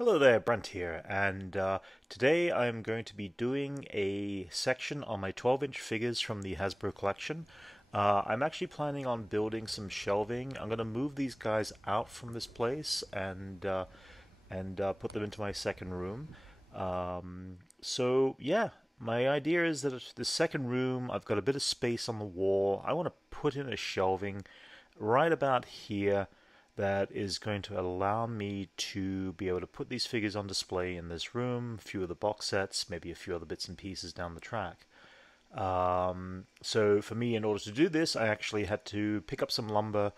Hello there, Brent here, and today I'm going to be doing a section on my 12-inch figures from the Hasbro collection. I'm actually planning on building some shelving. I'm going to move these guys out from this place and put them into my second room. So yeah, my idea is that the second room, I've got a bit of space on the wall. I want to put in a shelving right about here that is going to allow me to be able to put these figures on display in this room, a few of the box sets, maybe a few other bits and pieces down the track. So for me, in order to do this, I actually had to pick up some lumber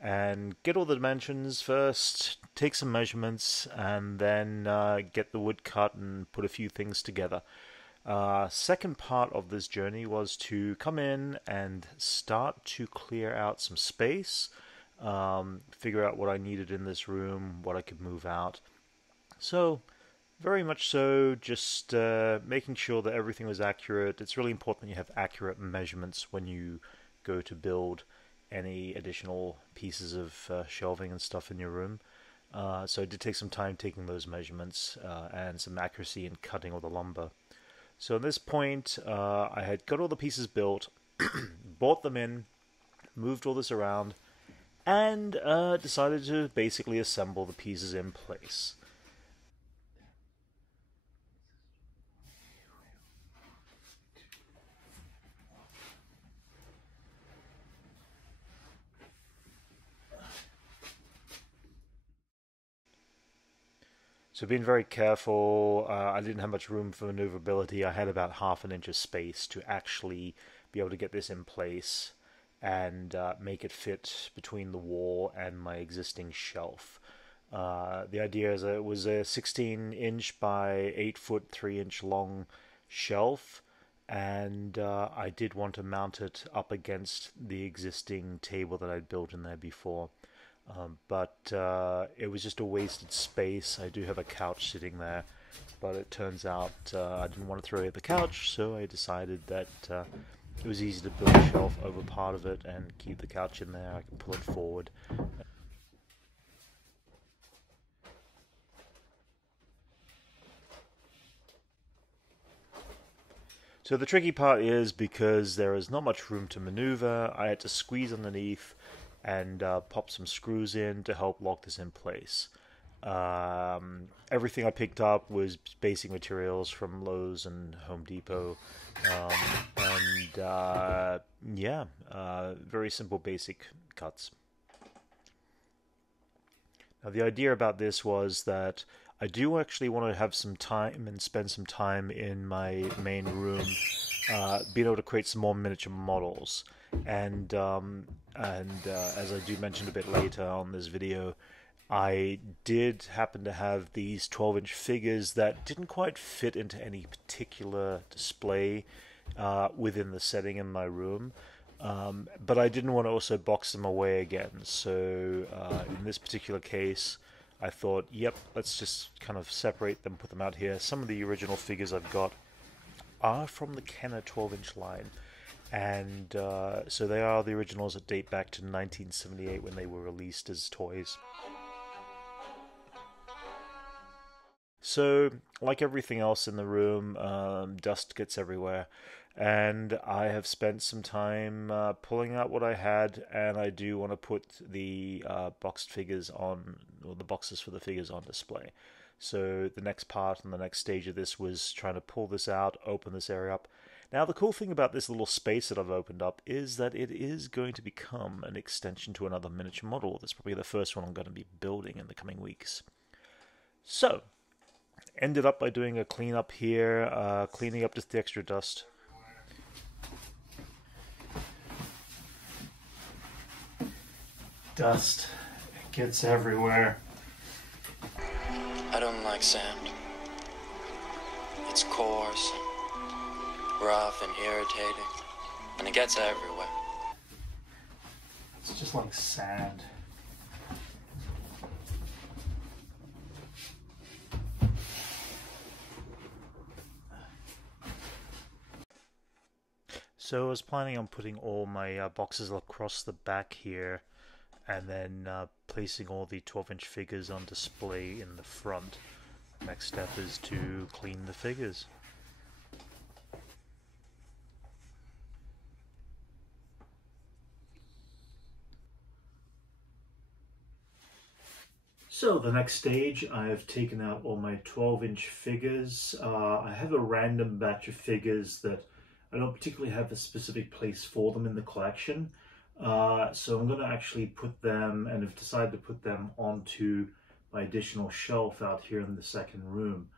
and get all the dimensions first, take some measurements, and then get the wood cut and put a few things together. Second part of this journey was to come in and start to clear out some space, figure out what I needed in this room, what I could move out. So, very much so, just making sure that everything was accurate. It's really important that you have accurate measurements when you go to build any additional pieces of shelving and stuff in your room. So it did take some time taking those measurements and some accuracy in cutting all the lumber. So at this point, I had got all the pieces built, bought them in, moved all this around, and decided to basically assemble the pieces in place. So being very careful, I didn't have much room for maneuverability. I had about half an inch of space to actually be able to get this in place and make it fit between the wall and my existing shelf. The idea is that it was a 16-inch by 8 foot 3-inch long shelf, and I did want to mount it up against the existing table that I'd built in there before. But it was just a wasted space. I do have a couch sitting there, but it turns out I didn't want to throw away the couch, so I decided that it was easy to build a shelf over part of it and keep the couch in there. I can pull it forward. So the tricky part is because there is not much room to maneuver, I had to squeeze underneath and pop some screws in to help lock this in place. Everything I picked up was basic materials from Lowe's and Home Depot. Yeah, very simple basic cuts. Now the idea about this was that I do actually want to have some time and spend some time in my main room, being able to create some more miniature models. And as I do mention a bit later on this video, I did happen to have these 12-inch figures that didn't quite fit into any particular display within the setting in my room. But I didn't want to also box them away again. So in this particular case, I thought, yep, let's just kind of separate them, put them out here. Some of the original figures I've got are from the Kenner 12-inch line. And so they are the originals that date back to 1978 when they were released as toys. So, like everything else in the room, dust gets everywhere. And I have spent some time pulling out what I had, and I do want to put the boxed figures on, or the boxes for the figures on display. So the next part and the next stage of this was trying to pull this out, open this area up. Now the cool thing about this little space that I've opened up is that it is going to become an extension to another miniature model. That's probably the first one I'm going to be building in the coming weeks. So, ended up by doing a cleanup here, cleaning up just the extra dust. Dust, it gets everywhere. I don't like sand. It's coarse, and rough, and irritating, and it gets everywhere. It's just like sand. So I was planning on putting all my boxes across the back here and then placing all the 12-inch figures on display in the front. Next step is to clean the figures. So the next stage, I've taken out all my 12-inch figures. I have a random batch of figures that I don't particularly have a specific place for them in the collection. So I'm going to actually put them, and have decided to put them onto my additional shelf out here in the second room.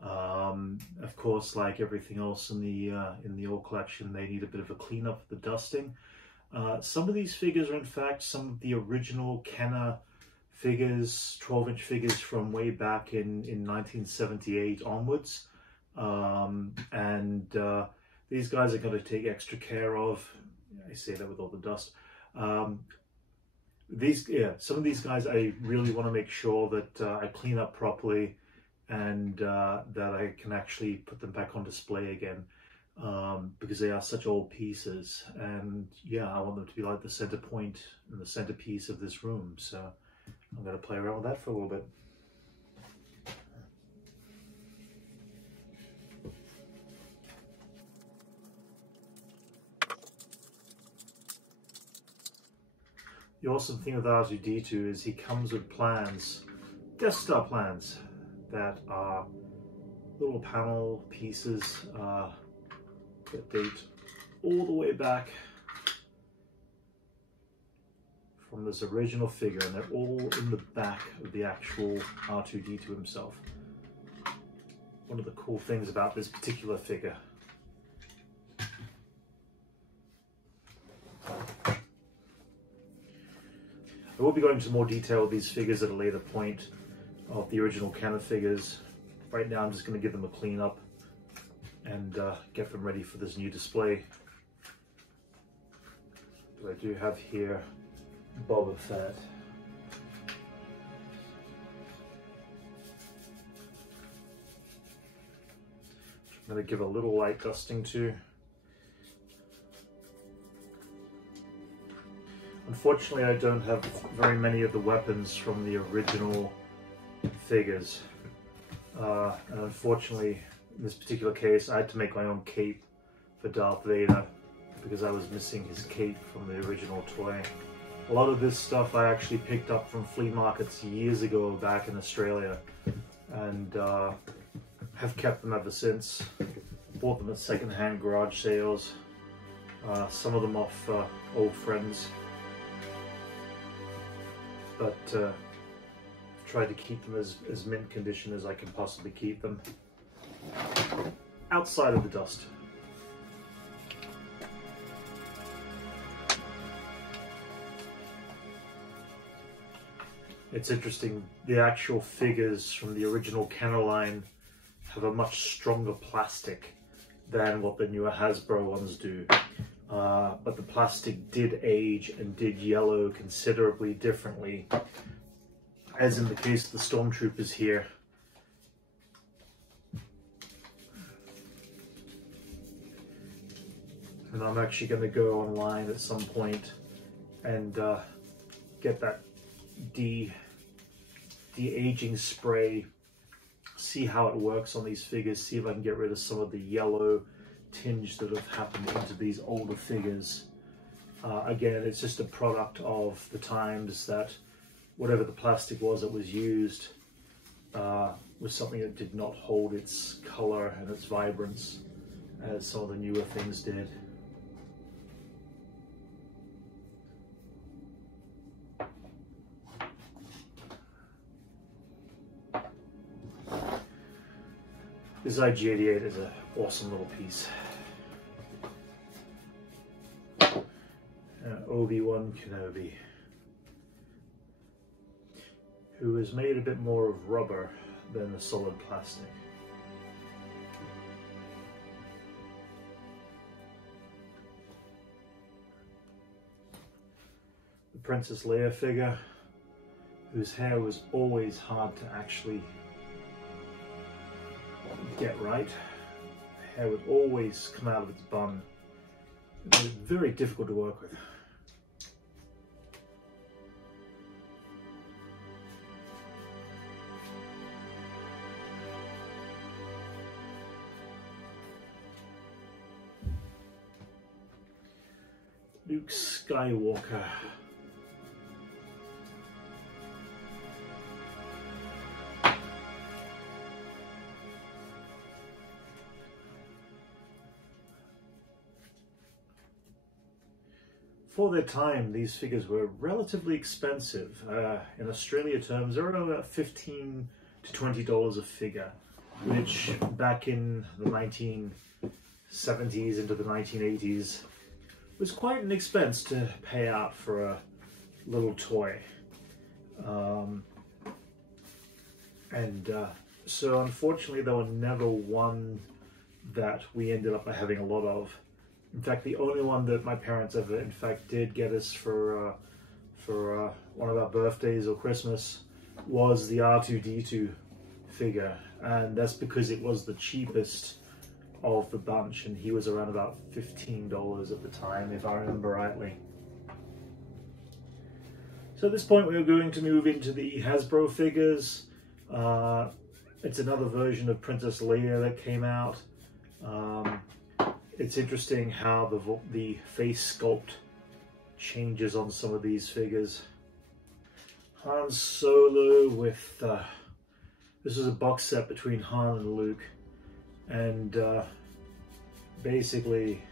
Of course, like everything else in the old collection, they need a bit of a cleanup, the dusting. Some of these figures are in fact some of the original Kenner figures, 12-inch figures from way back in 1978 onwards. These guys are going to take extra care of. I say that with all the dust. Some of these guys I really want to make sure that I clean up properly, and that I can actually put them back on display again, because they are such old pieces, and yeah, I want them to be like the center point and the centerpiece of this room. So I'm going to play around with that for a little bit. The awesome thing with R2-D2 is he comes with plans, Death Star plans, that are little panel pieces that date all the way back from this original figure, and they're all in the back of the actual R2-D2 himself. One of the cool things about this particular figure. I will be going into more detail with these figures at a later point of the original Kenner figures. Right now I'm just going to give them a clean up and get them ready for this new display. But I do have here Boba Fett. I'm going to give a little light dusting to. Unfortunately, I don't have very many of the weapons from the original figures. And unfortunately, in this particular case, I had to make my own cape for Darth Vader because I was missing his cape from the original toy. A lot of this stuff I actually picked up from flea markets years ago back in Australia, and have kept them ever since. Bought them at second-hand garage sales, some of them off old friends. But tried to keep them as mint condition as I can possibly keep them, outside of the dust. It's interesting, the actual figures from the original Kenner line have a much stronger plastic than what the newer Hasbro ones do. But the plastic did age and did yellow considerably differently, as in the case of the Stormtroopers here. And I'm actually going to go online at some point and get that de-aging spray, see how it works on these figures, see if I can get rid of some of the yellow tinge that have happened into these older figures. Again, it's just a product of the times that whatever the plastic was that was used was something that did not hold its color and its vibrance as some of the newer things did. This IG-88 is an awesome little piece. Obi-Wan Kenobi, who is made a bit more of rubber than the solid plastic. The Princess Leia figure, whose hair was always hard to actually get right. The hair would always come out of its bun. It was very difficult to work with. Luke Skywalker. For their time, these figures were relatively expensive. In Australia terms, they're around about $15 to $20 a figure, which back in the 1970s into the 1980s was quite an expense to pay out for a little toy. So unfortunately, they were never one that we ended up having a lot of. In fact, the only one that my parents ever, in fact, did get us for one of our birthdays or Christmas was the R2-D2 figure, and that's because it was the cheapest of the bunch, and he was around about $15 at the time, if I remember rightly. So at this point, we're going to move into the Hasbro figures. It's another version of Princess Leia that came out. It's interesting how the face sculpt changes on some of these figures. Han Solo with, this is a box set between Han and Luke, and basically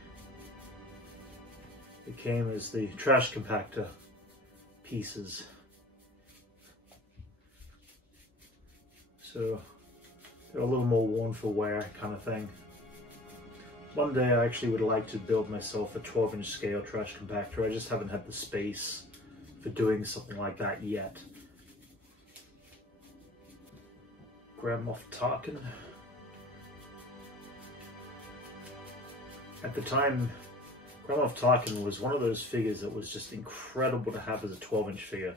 it came as the trash compactor pieces. So they're a little more worn for wear kind of thing. One day I actually would like to build myself a 12-inch scale trash compactor. I just haven't had the space for doing something like that yet. Grand Moff Tarkin. At the time, Grand Moff Tarkin was one of those figures that was just incredible to have as a 12-inch figure.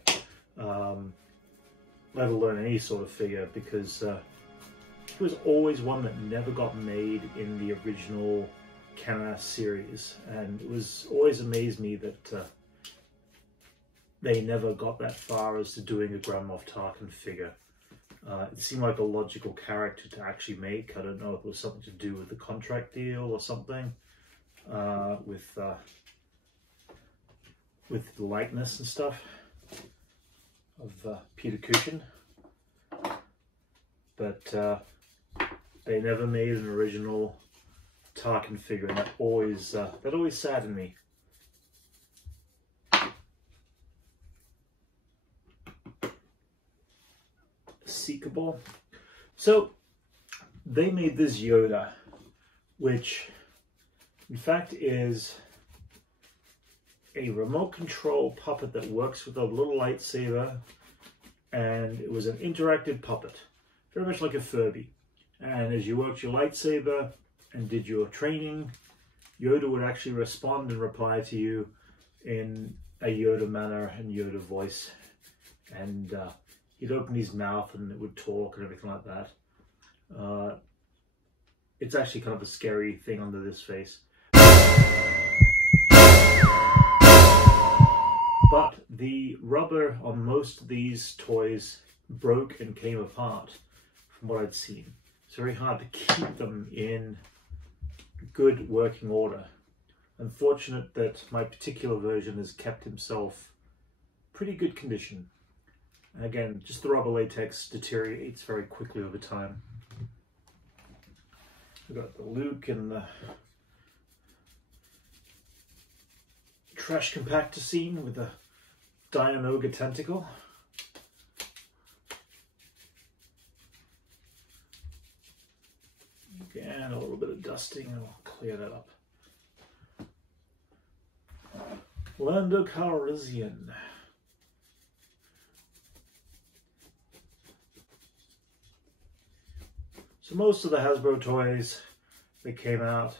Let alone any sort of figure, because it was always one that never got made in the original Kenner series, and it was always amazed me that they never got that far as to doing a Grand Moff Tarkin figure. It seemed like a logical character to actually make. I don't know if it was something to do with the contract deal or something, with the likeness and stuff of Peter Cushing, but they never made an original Tarkin figure, and that always saddened me. Seekable. So they made this Yoda, which in fact is a remote control puppet that works with a little lightsaber, and it was an interactive puppet, very much like a Furby. And as you worked your lightsaber and did your training, Yoda would actually respond and reply to you in a Yoda manner and Yoda voice. And he'd open his mouth and it would talk and everything like that. It's actually kind of a scary thing under this face. But the rubber on most of these toys broke and came apart from what I'd seen. It's very hard to keep them in good working order. Unfortunate that my particular version has kept himself pretty good condition. And again, just the rubber latex deteriorates very quickly over time. We've got the Luke and the trash compactor scene with the Dianoga tentacle. Again, a little bit of dusting and I'll clear that up. Lando Calrissian. So most of the Hasbro toys that came out,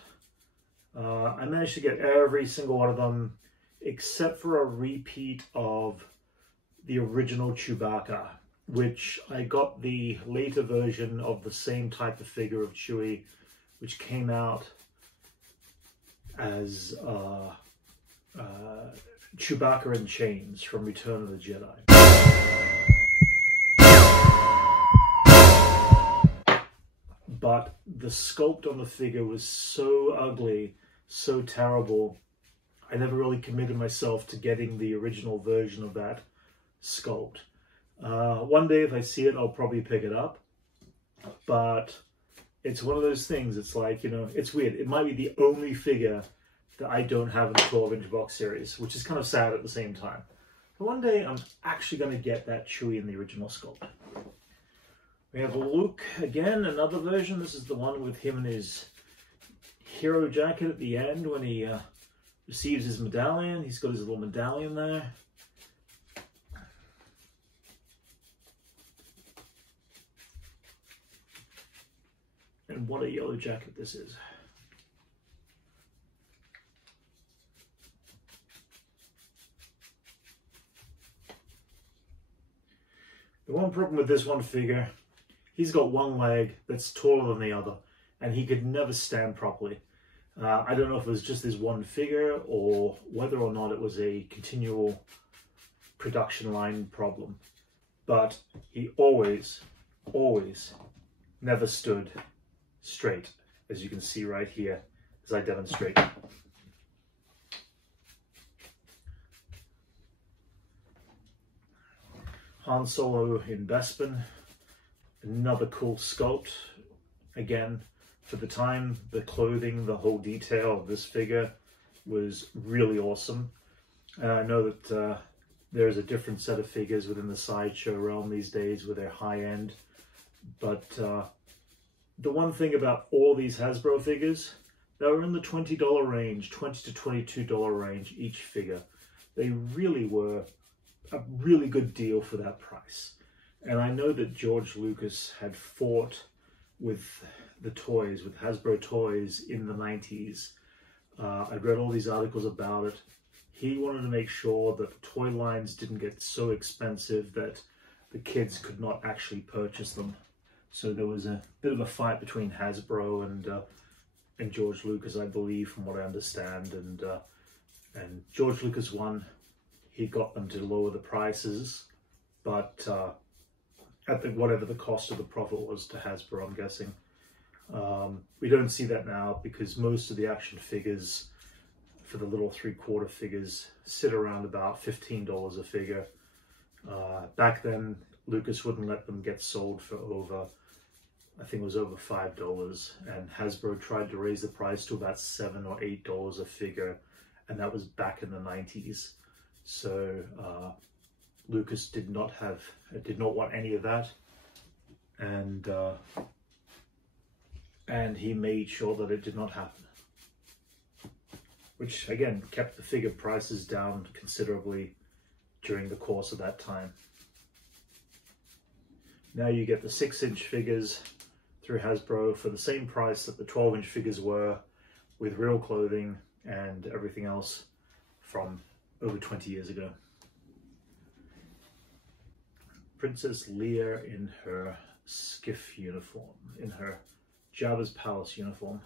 I managed to get every single one of them except for a repeat of the original Chewbacca, which I got the later version of the same type of figure of Chewie, which came out as Chewbacca in Chains from Return of the Jedi. But the sculpt on the figure was so ugly, so terrible, I never really committed myself to getting the original version of that sculpt. One day if I see it, I'll probably pick it up. But it's one of those things, it's like, you know, it's weird. It might be the only figure that I don't have in the 12-inch box series, which is kind of sad at the same time. But one day I'm actually going to get that Chewie in the original sculpt. We have Luke again, another version. This is the one with him in his hero jacket at the end when he receives his medallion. He's got his little medallion there. And what a yellow jacket this is. The one problem with this one figure, he's got one leg that's taller than the other, and he could never stand properly. I don't know if it was just this one figure or whether or not it was a continual production line problem, but he always never stood straight, as you can see right here as I demonstrate. Han Solo in Bespin, another cool sculpt. Again, for the time, the clothing, the whole detail of this figure was really awesome. And I know that there's a different set of figures within the sideshow realm these days where they're high-end. But the one thing about all these Hasbro figures, they were in the $20 range, $20 to $22 range each figure. They really were a really good deal for that price. And I know that George Lucas had fought with the toys, with Hasbro toys in the 90s. I'd read all these articles about it. He wanted to make sure that the toy lines didn't get so expensive that the kids could not actually purchase them. So there was a bit of a fight between Hasbro and George Lucas, I believe, from what I understand. And George Lucas won. He got them to lower the prices, but at whatever the cost of the profit was to Hasbro, I'm guessing. We don't see that now because most of the action figures for the little 3/4 figures sit around about $15 a figure. Back then, Lucas wouldn't let them get sold for over, I think it was over $5, and Hasbro tried to raise the price to about $7 or $8 a figure, and that was back in the 90s. So Lucas did not want any of that, and he made sure that it did not happen, which again kept the figure prices down considerably during the course of that time. Now you get the 6-inch figures through Hasbro for the same price that the 12-inch figures were, with real clothing and everything else from over 20 years ago. Princess Leia in her skiff uniform, in her Jabba's palace uniform.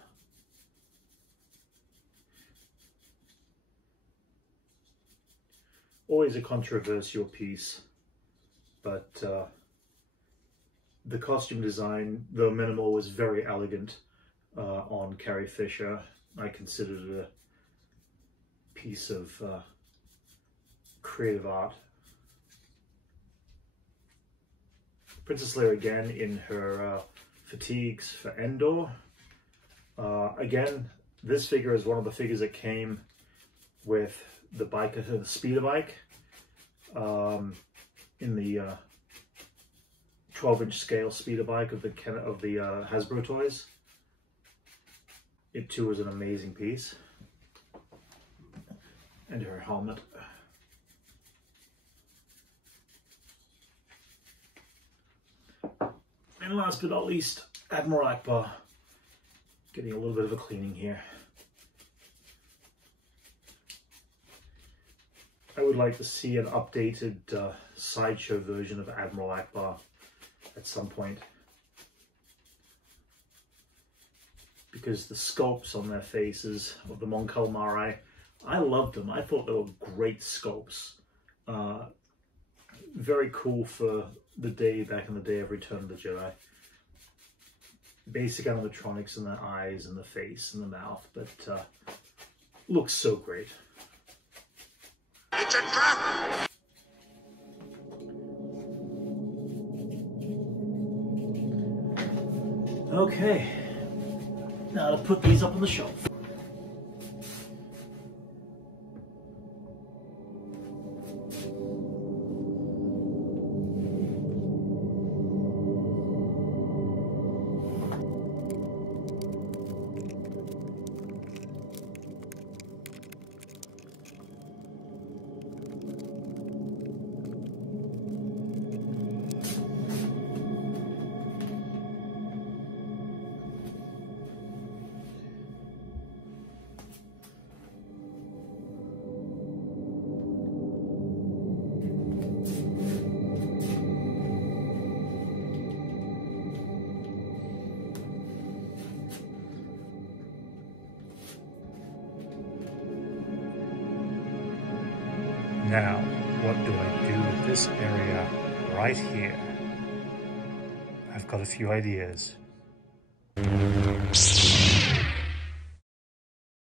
Always a controversial piece, but the costume design, though minimal, was very elegant on Carrie Fisher. I considered it a piece of creative art. Princess Leia again in her fatigues for Endor. Again, this figure is one of the figures that came with the biker, the speeder bike, in the 12-inch scale speeder bike of the Hasbro toys. It too was an amazing piece. And her helmet. And last but not least, Admiral Akbar. Getting a little bit of a cleaning here. I would like to see an updated sideshow version of Admiral Akbar at some point, because the sculpts on their faces of the Mon Calamari, I loved them. I thought they were great sculpts. Very cool for the day, back in the day of Return of the Jedi. Basic animatronics in the eyes and the face and the mouth, but looks so great. It's a trap! Okay, now to put these up on the shelf. Now, what do I do with this area right here? I've got a few ideas.